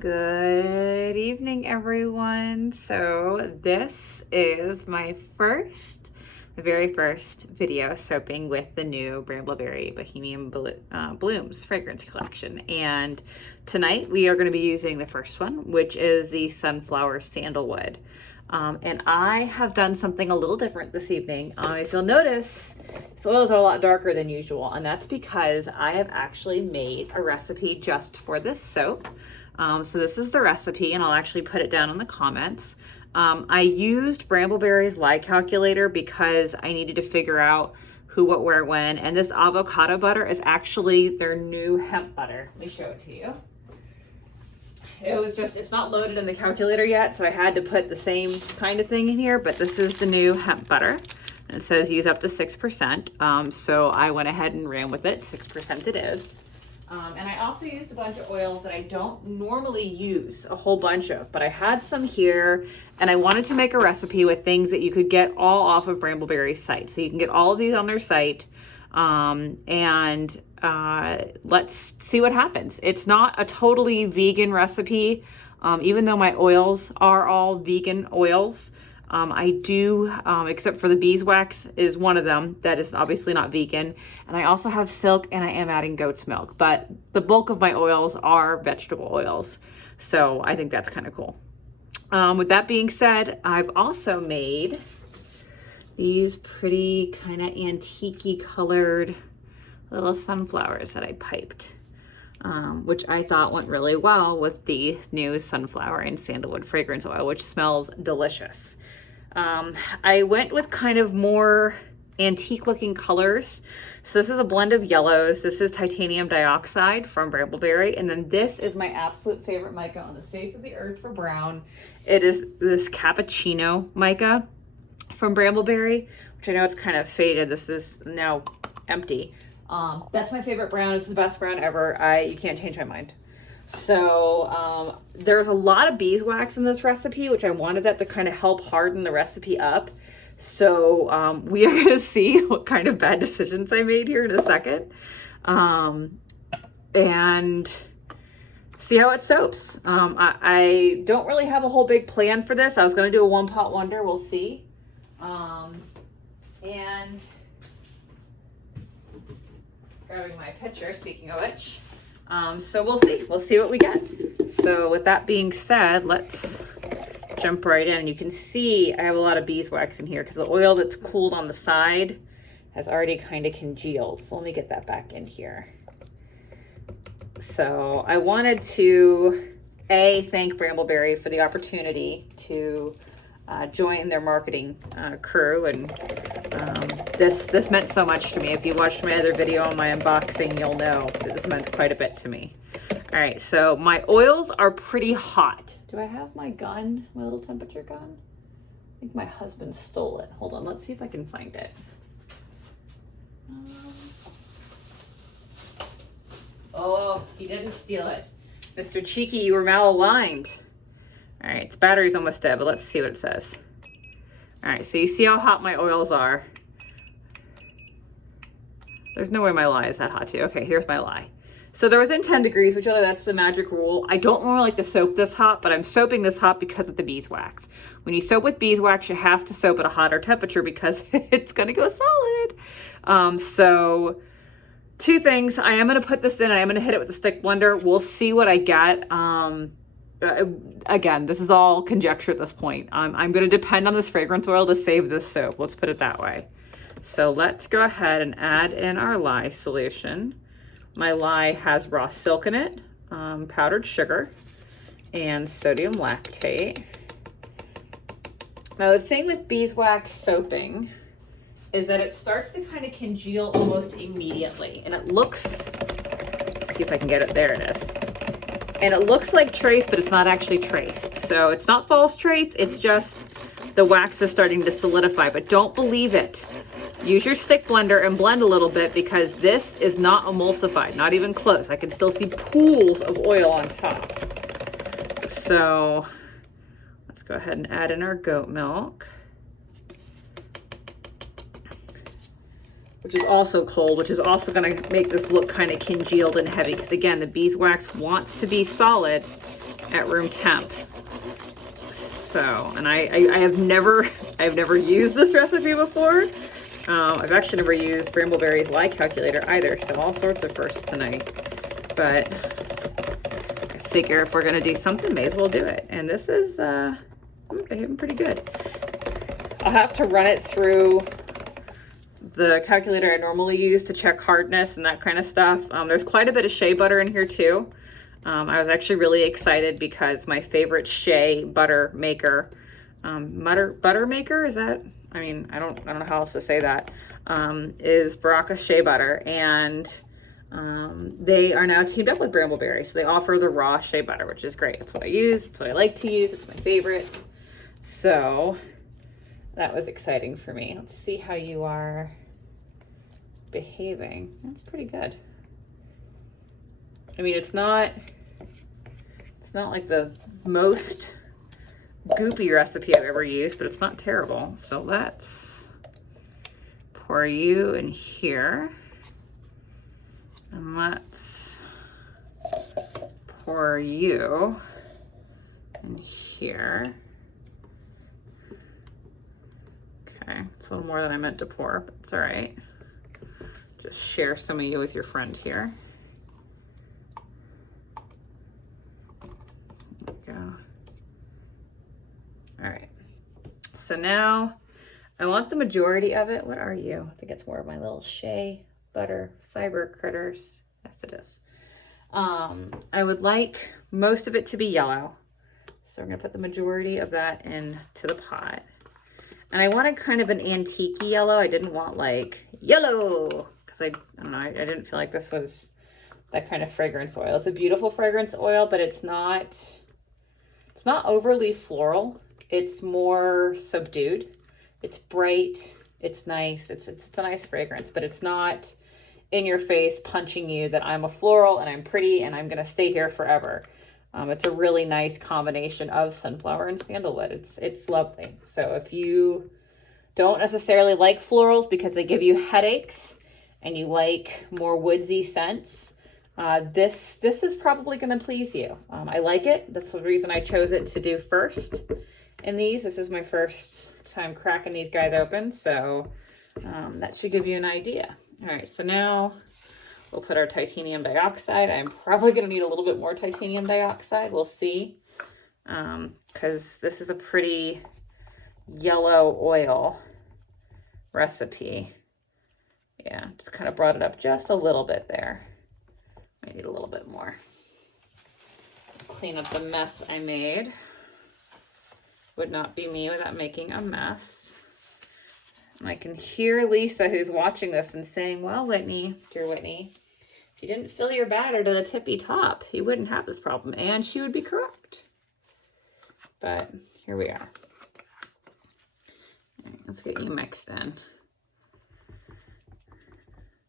Good evening, everyone. So this is my very first video soaping with the new Brambleberry Bohemian Blooms fragrance collection. And tonight we are going to be using the first one, which is the Sunflower Sandalwood. And I have done something a little different this evening. If you'll notice, these oils are a lot darker than usual, and that's because I have actually made a recipe just for this soap. So this is the recipe, and I'll actually put it down in the comments. I used Brambleberry's lye calculator because I needed to figure out who, what, where, when, and this avocado butter is actually their new hemp butter. Let me show it to you. It's not loaded in the calculator yet, so I had to put the same kind of thing in here, but this is the new hemp butter. And it says use up to 6%, so I went ahead and ran with it. 6% it is. And I also used a bunch of oils that I don't normally use a whole bunch of, but I had some here, and I wanted to make a recipe with things that you could get all off of Brambleberry's site. So you can get all of these on their site, let's see what happens. It's not a totally vegan recipe, even though my oils are all vegan oils. I do, except for the beeswax is one of them that is obviously not vegan. And I also have silk, and I am adding goat's milk, but the bulk of my oils are vegetable oils. So I think that's kind of cool. With that being said, I've also made these pretty kind of antique-y colored little sunflowers that I piped, which I thought went really well with the new Sunflower and Sandalwood fragrance oil, which smells delicious. I went with kind of more antique looking colors. So this is a blend of yellows. This is titanium dioxide from Brambleberry. And then this is my absolute favorite mica on the face of the earth for brown. It is this cappuccino mica from Brambleberry, which I know it's kind of faded. This is now empty. That's my favorite brown. It's the best brown ever. You can't change my mind. So there's a lot of beeswax in this recipe, which I wanted that to kind of help harden the recipe up. So we are going to see what kind of bad decisions I made here in a second, and see how it soaps. I don't really have a whole big plan for this. I was going to do a one pot wonder. We'll see. And grabbing my pitcher, speaking of which. So we'll see what we get. So with that being said, let's jump right in. You can see I have a lot of beeswax in here because the oil that's cooled on the side has already kind of congealed. So let me get that back in here. So I wanted to thank Brambleberry for the opportunity to join their marketing crew, and this meant so much to me. If you watched my other video on my unboxing, you'll know that this meant quite a bit to me. All right, so my oils are pretty hot. Do I have my gun, my little temperature gun? I think my husband stole it. Hold on, let's see if I can find it. Oh, he didn't steal it. Mr. Cheeky, you were malaligned. All right, its battery's almost dead, but let's see what it says. All right, so you see how hot my oils are. There's no way my lye is that hot too. Okay, here's my lye. So they're within 10 degrees, which that's the magic rule. I don't normally like to soap this hot, but I'm soaping this hot because of the beeswax. When you soap with beeswax, you have to soap at a hotter temperature because it's gonna go solid. So two things. I am gonna put this in. I am gonna hit it with the stick blender. We'll see what I get. Again, this is all conjecture at this point. I'm going to depend on this fragrance oil to save this soap. Let's put it that way. So let's go ahead and add in our lye solution. My lye has raw silk in it, powdered sugar, and sodium lactate. Now the thing with beeswax soaping is that it starts to kind of congeal almost immediately, and it looks, let's see if I can get it, there it is. And it looks like trace, but it's not actually traced. So it's not false trace, it's just the wax is starting to solidify, but don't believe it. Use your stick blender and blend a little bit because this is not emulsified, not even close. I can still see pools of oil on top. So let's go ahead and add in our goat milk. which is also cold, which is also going to make this look kind of congealed and heavy. Because again, the beeswax wants to be solid at room temp. So, and I've never used this recipe before. I've actually never used Brambleberry's lye calculator either. So all sorts of firsts tonight. But I figure if we're going to do something, may as well do it. And this is behaving pretty good. I'll have to run it through the calculator I normally use to check hardness and that kind of stuff. There's quite a bit of shea butter in here too. I was actually really excited because my favorite shea butter maker, butter maker, is that? I mean, I don't know how else to say that, is Baraka Shea Butter, and they are now teamed up with Brambleberry. So they offer the raw shea butter, which is great. It's what I use. It's what I like to use. It's my favorite. So that was exciting for me. Let's see how you are behaving. That's pretty good. I mean, it's not like the most goopy recipe I've ever used, but it's not terrible. So let's pour you in here. And let's pour you in here. Okay, it's a little more than I meant to pour, but it's all right. Just share some of you with your friend here. There we go. All right, so now I want the majority of it. What are you? I think it's more of my little shea butter fiber critters. Yes, it is. I would like most of it to be yellow. So I'm gonna put the majority of that into the pot. And I wanted kind of an antique yellow. I didn't want like yellow, because I don't know, I didn't feel like this was that kind of fragrance oil. It's a beautiful fragrance oil, but it's not overly floral. It's more subdued. It's bright, it's nice, it's a nice fragrance, but it's not in your face punching you that I'm a floral and I'm pretty and I'm gonna stay here forever. It's a really nice combination of sunflower and sandalwood. It's lovely. So if you don't necessarily like florals because they give you headaches and you like more woodsy scents, this is probably going to please you. I like it. That's the reason I chose it to do first in these. This is my first time cracking these guys open, so that should give you an idea. All right, so now we'll put our titanium dioxide. I'm probably going to need a little bit more titanium dioxide. We'll see, because this is a pretty yellow oil recipe. Yeah, just kind of brought it up just a little bit there. I need a little bit more. Clean up the mess I made. Would not be me without making a mess. And I can hear Lisa, who's watching this, and saying, well, Whitney, dear Whitney, if you didn't fill your batter to the tippy top, you wouldn't have this problem. And she would be correct. But here we are. All right, let's get you mixed in.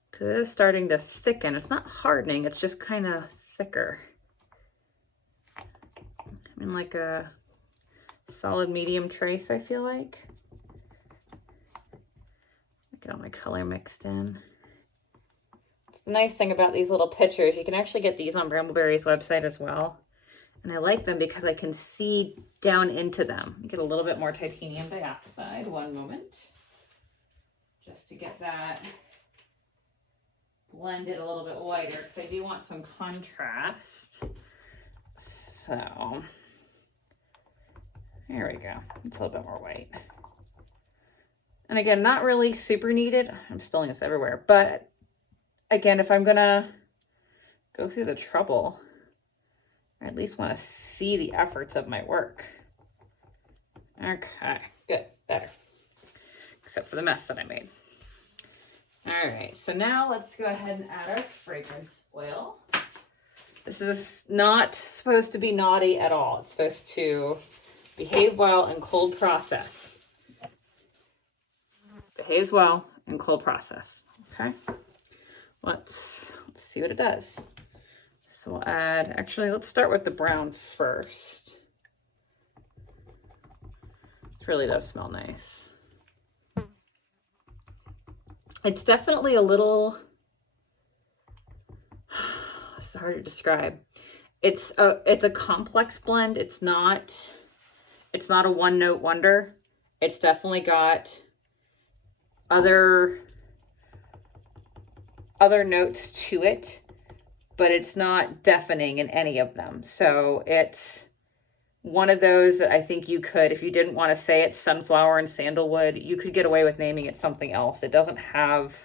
Because it is starting to thicken. It's not hardening, it's just kind of thicker. I'm in like a solid medium trace, I feel like. Get all my color mixed in. It's the nice thing about these little pitchers. You can actually get these on Brambleberry's website as well. And I like them because I can see down into them. Get a little bit more titanium dioxide. One moment. Just to get that blended a little bit whiter, because I do want some contrast. So there we go. It's a little bit more white. And again, not really super needed. I'm spilling this everywhere. But again, if I'm gonna go through the trouble, I at least want to see the efforts of my work. Okay, good, better. Except for the mess that I made. All right, so now let's go ahead and add our fragrance oil. This is not supposed to be naughty at all. It's supposed to behave well in cold process. Behaves well in cold process. Okay, let's see what it does. So we'll add, actually, let's start with the brown first. It really does smell nice. It's definitely a little, it's hard to describe. It's a complex blend. It's not a one note wonder. It's definitely got other notes to it, but it's not deafening in any of them. So it's one of those that I think you could, if you didn't want to say it's Sunflower and Sandalwood, you could get away with naming it something else. It doesn't have,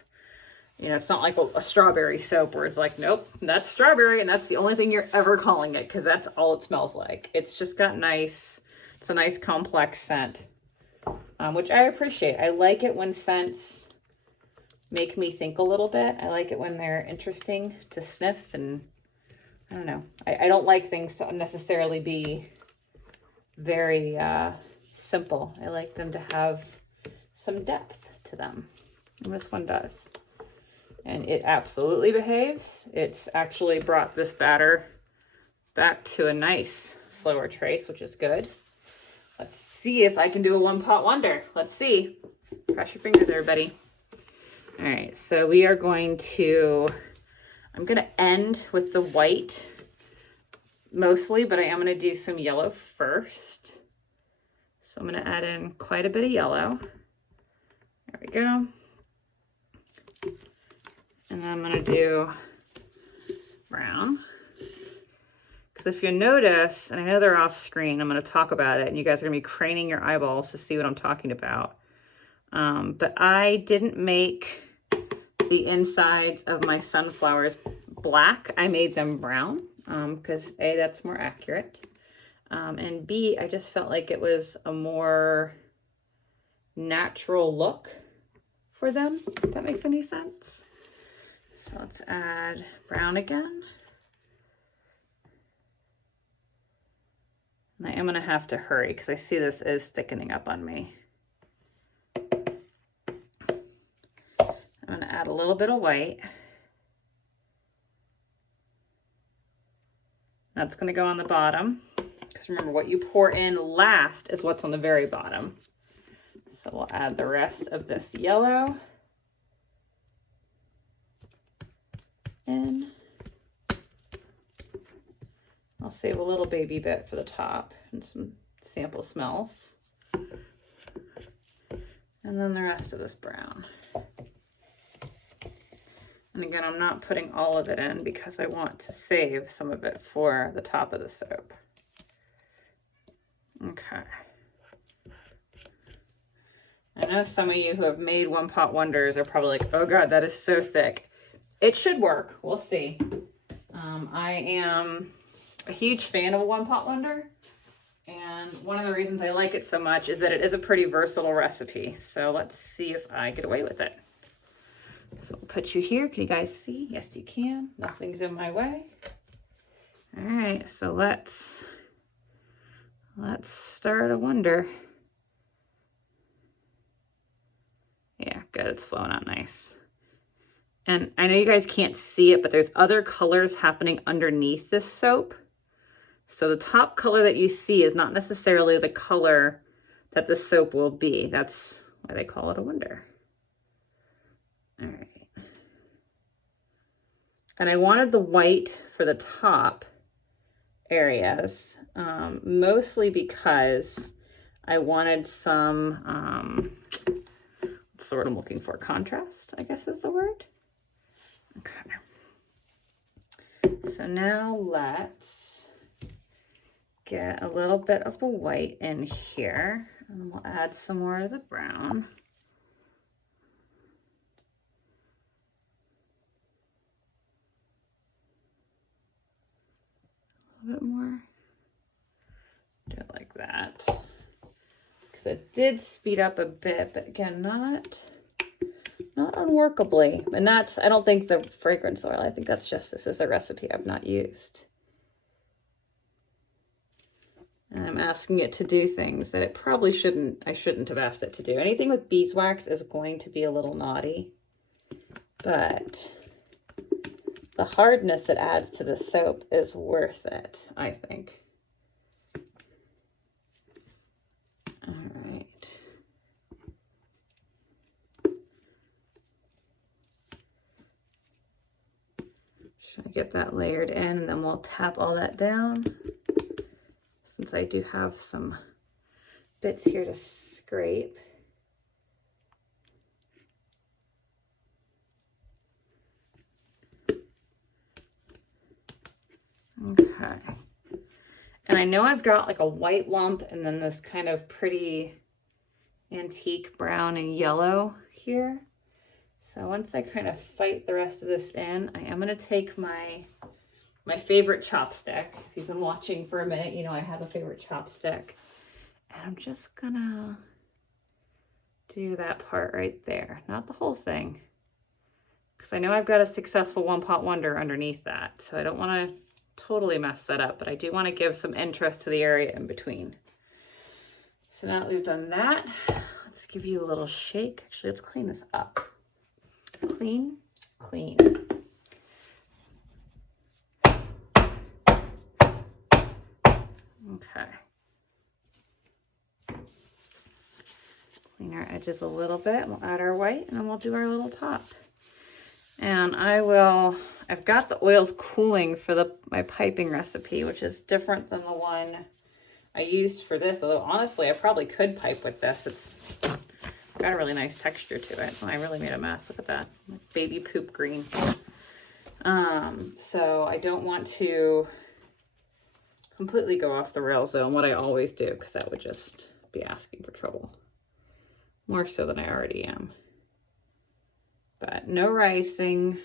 you know, it's not like a strawberry soap where it's like, nope, that's strawberry and that's the only thing you're ever calling it, because that's all it smells like. It's just got nice, it's a nice complex scent, which I appreciate. I like it when scents make me think a little bit. I like it when they're interesting to sniff, and I don't know. I don't like things to necessarily be very simple. I like them to have some depth to them, and this one does. And it absolutely behaves. It's actually brought this batter back to a nice slower trace, which is good. Let's see if I can do a one pot wonder. Let's see. Cross your fingers, everybody. All right, so we are going to, I'm going to end with the white mostly, but I am going to do some yellow first. So I'm going to add in quite a bit of yellow. There we go. And then I'm going to do brown. Because if you notice, and I know they're off screen, I'm going to talk about it, and you guys are going to be craning your eyeballs to see what I'm talking about. But I didn't make the insides of my sunflowers black. I made them brown because A, that's more accurate. And B, I just felt like it was a more natural look for them, if that makes any sense. So let's add brown again. And I am going to have to hurry because I see this is thickening up on me. I'm going to add a little bit of white. That's going to go on the bottom, because remember, what you pour in last is what's on the very bottom. So we'll add the rest of this yellow in. I'll save a little baby bit for the top and some sample smells. And then the rest of this brown. And again, I'm not putting all of it in because I want to save some of it for the top of the soap. Okay. I know some of you who have made one pot wonders are probably like, oh God, that is so thick. It should work. We'll see. I am a huge fan of a one pot wonder. And one of the reasons I like it so much is that it is a pretty versatile recipe. So let's see if I get away with it. So we'll put you here. Can you guys see? Yes, you can. Nothing's in my way. All right, so let's start a wonder. Yeah, good. It's flowing out nice. And I know you guys can't see it, but there's other colors happening underneath this soap. So the top color that you see is not necessarily the color that the soap will be. That's why they call it a wonder. All right. And I wanted the white for the top areas, mostly because I wanted some, what's the word I'm looking for? Contrast, I guess is the word. Okay. So now let's get a little bit of the white in here, and we'll add some more of the brown. A little bit more. Do it like that. Because it did speed up a bit, but again, not unworkably. And that's, I don't think the fragrance oil, I think that's just, this is a recipe I've not used. And I'm asking it to do things that it probably shouldn't, I shouldn't have asked it to do. Anything with beeswax is going to be a little naughty, but the hardness it adds to the soap is worth it, I think. All right. Trying to get that layered in, and then we'll tap all that down. Since I do have some bits here to scrape. Okay. And I know I've got like a white lump and then this kind of pretty antique brown and yellow here. So once I kind of fight the rest of this in, I am going to take my favorite chopstick. If you've been watching for a minute, you know I have a favorite chopstick. And I'm just going to do that part right there. Not the whole thing. Because I know I've got a successful one pot wonder underneath that. So I don't want to totally mess that up, but I do want to give some interest to the area in between. So now that we've done that, let's give you a little shake. Actually, let's clean this up. Clean, clean. Okay. Clean our edges a little bit. We'll add our white and then we'll do our little top. And I've got the oils cooling for my piping recipe, which is different than the one I used for this. Although honestly, I probably could pipe with this. It's got a really nice texture to it. Oh, I really made a mess. Look at that. Baby poop green. So I don't want to completely go off the rails though, and what I always do, because that would just be asking for trouble. More so than I already am. But no ricing,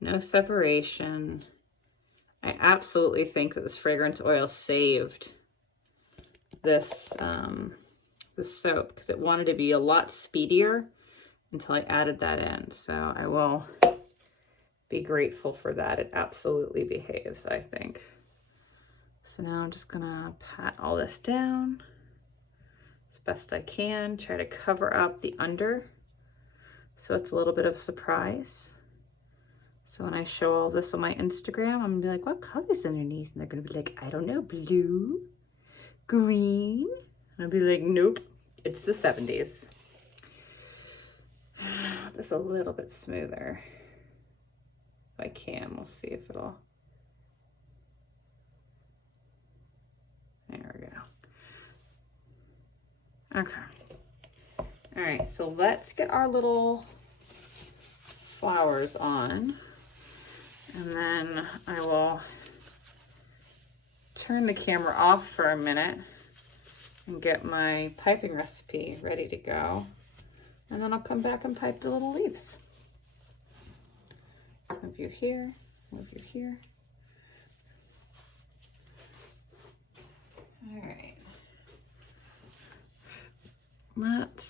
no separation. I absolutely think that this fragrance oil saved this soap because it wanted to be a lot speedier until I added that in. So I will be grateful for that. It absolutely behaves, I think. So now I'm just gonna pat all this down as best I can, try to cover up the under so it's a little bit of a surprise. So when I show all this on my Instagram, I'm gonna be like, what color's underneath? And they're gonna be like, I don't know, blue, green. And I'll be like, nope, it's the 70s. This a little bit smoother. If I can, we'll see if it'll. There we go. Okay. All right, so let's get our little flowers on. And then I will turn the camera off for a minute and get my piping recipe ready to go. And then I'll come back and pipe the little leaves. Move you here, move you here. All right. Let's